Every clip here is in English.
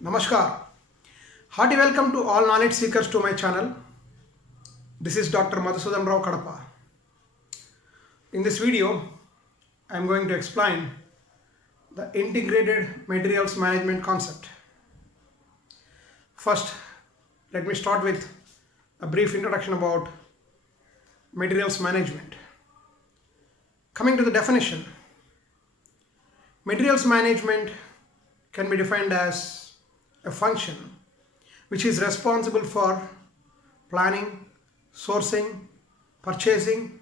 Namaskar. Hearty welcome to all knowledge seekers to my channel. This is Dr. Madhusudan Rao Kadapa. In this video, I am going to explain the integrated materials management concept. First, let me start with a brief introduction about materials management. Coming to the definition, materials management can be defined as a function which is responsible for planning, sourcing, purchasing,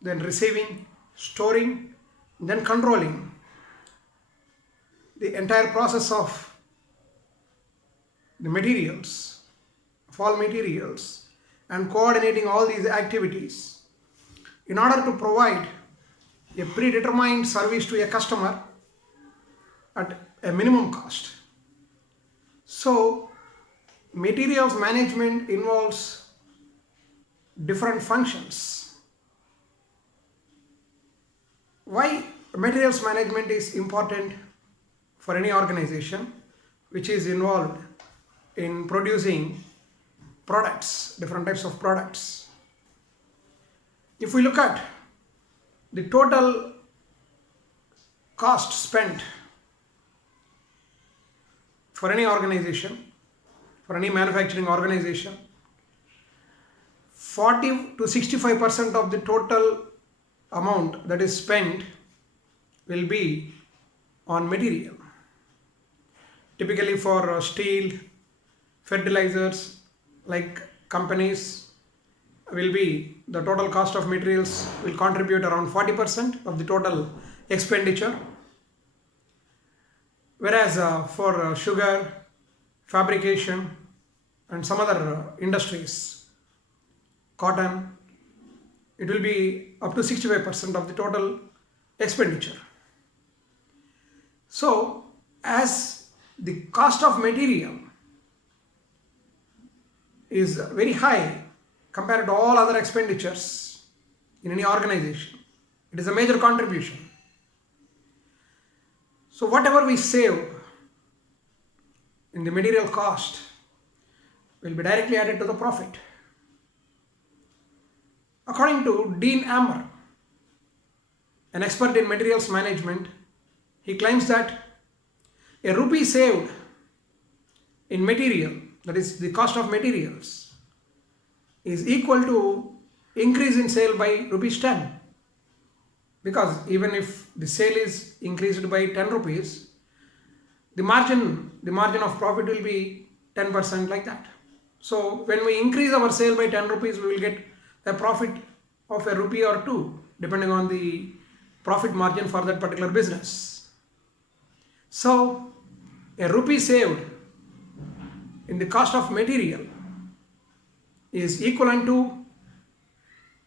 then receiving, storing, then controlling the entire process of the materials, of all materials, and coordinating all these activities in order to provide a predetermined service to a customer at a minimum cost. So, materials management involves different functions. Why materials management is important for any organization which is involved in producing products, different types of products? If we look at the total cost spent for any organization, for any manufacturing organization, 40 to 65% of the total amount that is spent will be on material. Typically for steel, fertilizers, like companies, will be the total cost of materials will contribute around 40% of the total expenditure. Whereas for sugar, fabrication, and some other industries, cotton, it will be up to 65% of the total expenditure. So, as the cost of material is very high compared to all other expenditures in any organization, it is a major contribution. So whatever we save in the material cost will be directly added to the profit. According to Dean Amber, an expert in materials management, he claims that a rupee saved in material, that is the cost of materials, is equal to increase in sale by rupees 10. Because even if the sale is increased by 10 rupees, the margin of profit will be 10% like that. So when we increase our sale by 10 rupees, we will get a profit of a rupee or two, depending on the profit margin for that particular business. So a rupee saved in the cost of material is equivalent to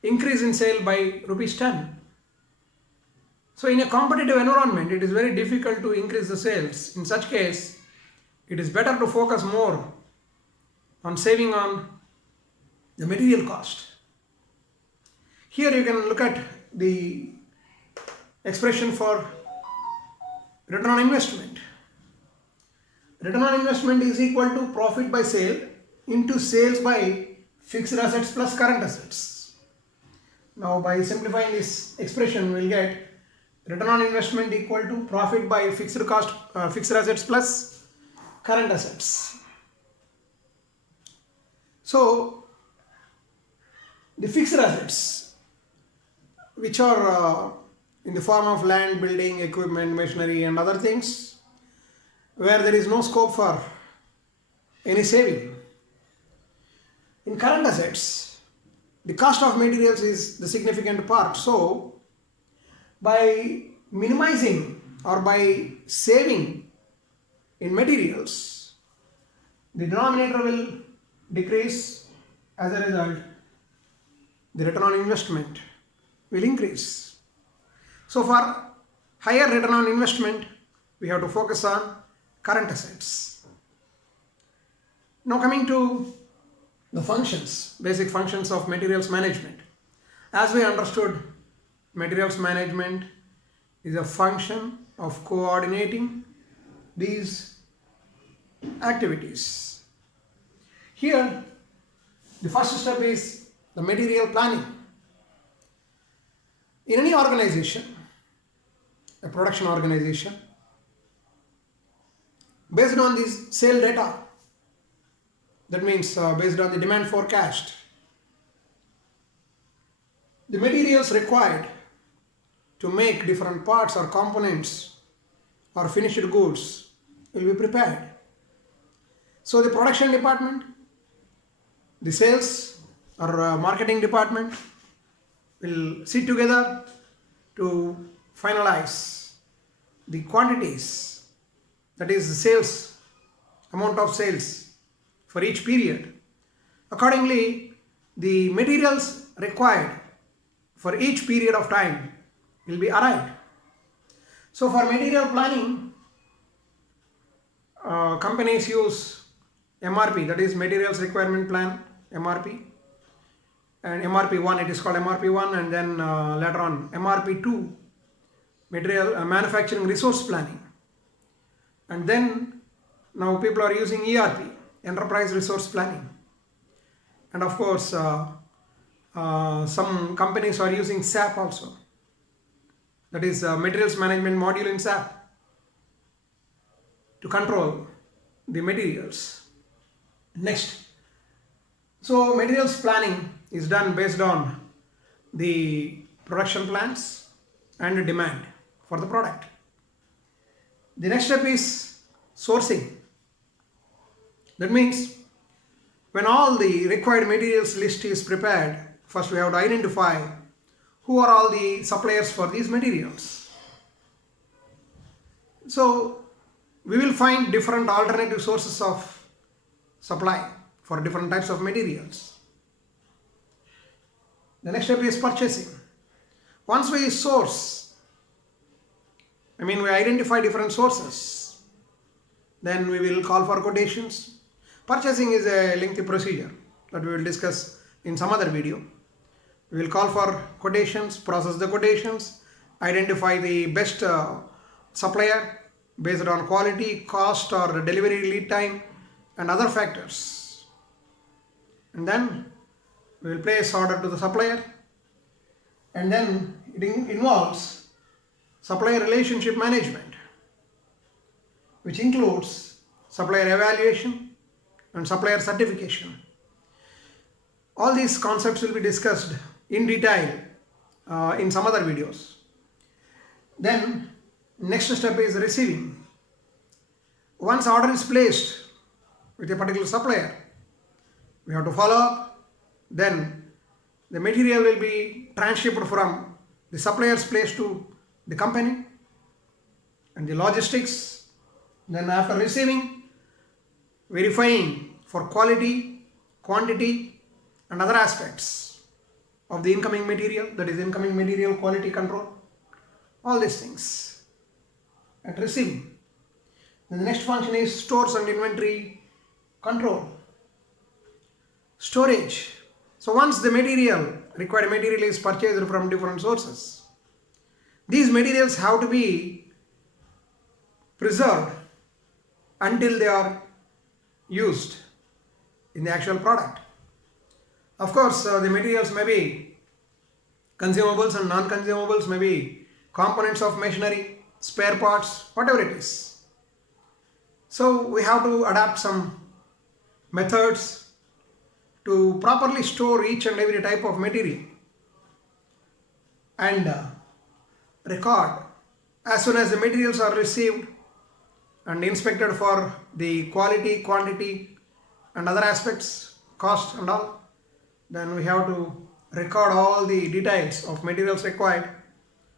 increase in sale by rupees 10. So in a competitive environment, it is very difficult to increase the sales. In such case, it is better to focus more on saving on the material cost. Here you can look at the expression for return on investment. Return on investment is equal to profit by sale into sales by fixed assets plus current assets. Now by simplifying this expression, we will get return on investment equal to profit by fixed assets plus current assets. So the fixed assets, which are in the form of land, building, equipment, machinery and other things, where there is no scope for any saving. In current assets, the cost of materials is the significant part. So by minimizing or by saving in materials, the denominator will decrease. As a result, the return on investment will increase. So for higher return on investment, we have to focus on current assets. Now coming to the functions, basic functions of materials management. As we understood, materials management is a function of coordinating these activities. Here, the first step is the material planning. In any organization, a production organization, based on this sale data, that means based on the demand forecast, the materials required to make different parts or components or finished goods will be prepared. So the production department, the sales or marketing department will sit together to finalize the quantities, that is the sales, amount of sales for each period. Accordingly, the materials required for each period of time will be arrived. So for material planning, companies use MRP, that is Materials Requirement Plan, MRP. And MRP1, it is called MRP1, and then later on MRP2, Manufacturing Resource Planning. And then now people are using ERP, Enterprise Resource Planning. And of course, some companies are using SAP also, that is Materials Management Module in SAP, to control the materials. Next, so materials planning is done based on the production plans and demand for the product. The next step is sourcing. That means when all the required materials list is prepared, first we have to identify who are all the suppliers for these materials. So we will find different alternative sources of supply for different types of materials. The next step is purchasing. Once we source, we identify different sources, then we will call for quotations. Purchasing is a lengthy procedure that we will discuss in some other video. We will call for quotations, process the quotations, identify the best supplier based on quality, cost or delivery lead time and other factors. And then we will place order to the supplier, and then it involves supplier relationship management, which includes supplier evaluation and supplier certification. All these concepts will be discussed in detail in some other videos. Then next step is receiving. Once order is placed with a particular supplier, we have to follow up. Then the material will be transshipped from the supplier's place to the company, and the logistics. Then after receiving, verifying for quality, quantity and other aspects of the incoming material, that is incoming material quality control, all these things at receiving. Then the next function is stores and inventory control. Storage. So once the required material is purchased from different sources, these materials have to be preserved until they are used in the actual product. Of course, the materials may be consumables and non-consumables, may be components of machinery, spare parts, whatever it is. So we have to adapt some methods to properly store each and every type of material and record as soon as the materials are received and inspected for the quality, quantity and other aspects, cost and all. Then we have to record all the details of materials required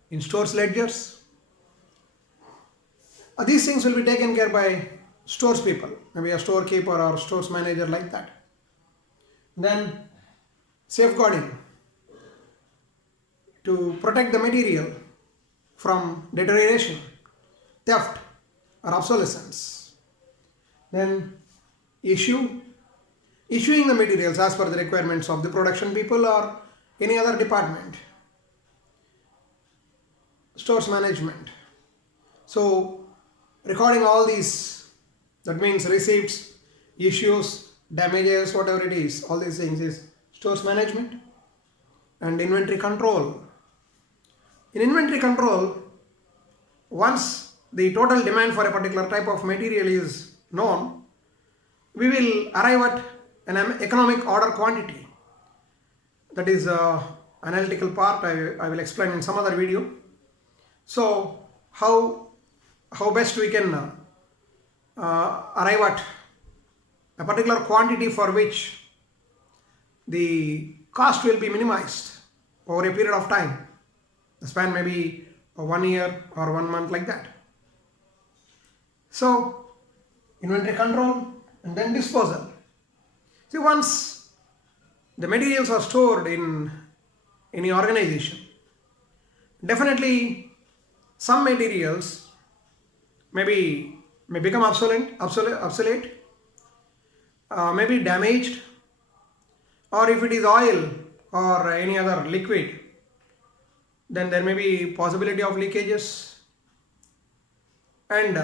in stores ledgers. These things will be taken care by stores people, maybe a storekeeper or stores manager, like that. Then safeguarding, to protect the material from deterioration, theft or obsolescence. Then issuing the materials as per the requirements of the production people or any other department. Stores management. So recording all these That means receipts, issues, damages, whatever it is, all these things is stores management. And inventory control. In inventory control, once the total demand for a particular type of material is known, we will arrive at an economic order quantity. That is analytical part. I will explain in some other video. So how best we can arrive at a particular quantity for which the cost will be minimized over a period of time. The span may be 1 year or 1 month, like that. So inventory control and then disposal. See, once the materials are stored in any organization, definitely some materials may become obsolete, may be damaged, or if it is oil or any other liquid, then there may be possibility of leakages. And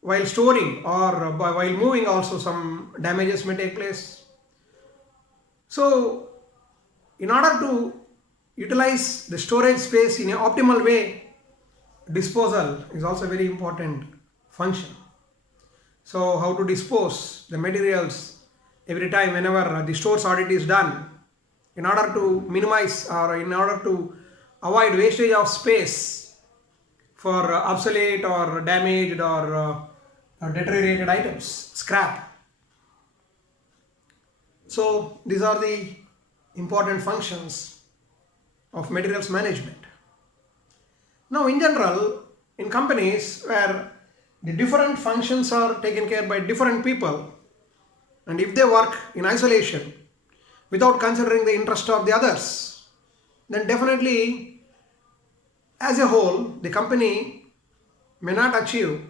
while storing or while moving also some damages may take place. So in order to utilize the storage space in an optimal way, disposal is also a very important function. So how to dispose the materials every time whenever the stores audit is done, in order to minimize or in order to avoid wastage of space for obsolete or damaged or deteriorated items, scrap. So these are the important functions of materials management. Now in general, in companies where the different functions are taken care by different people, and if they work in isolation without considering the interest of the others, then definitely as a whole the company may not achieve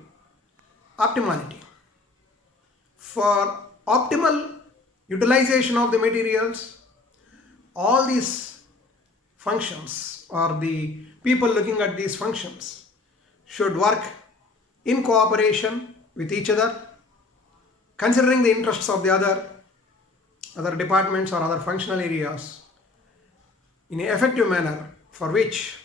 optimality. For optimal utilization of the materials, all these functions or the people looking at these functions should work in cooperation with each other, considering the interests of the other departments or other functional areas in an effective manner, for which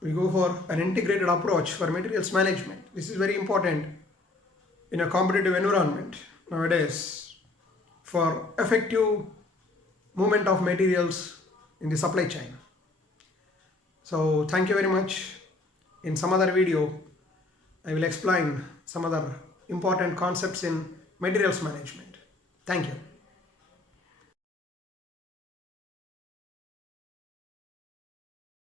we go for an integrated approach for materials management. This is very important in a competitive environment nowadays for effective movement of materials in the supply chain. So thank you very much. In some other video, I will explain some other important concepts in materials management. Thank you.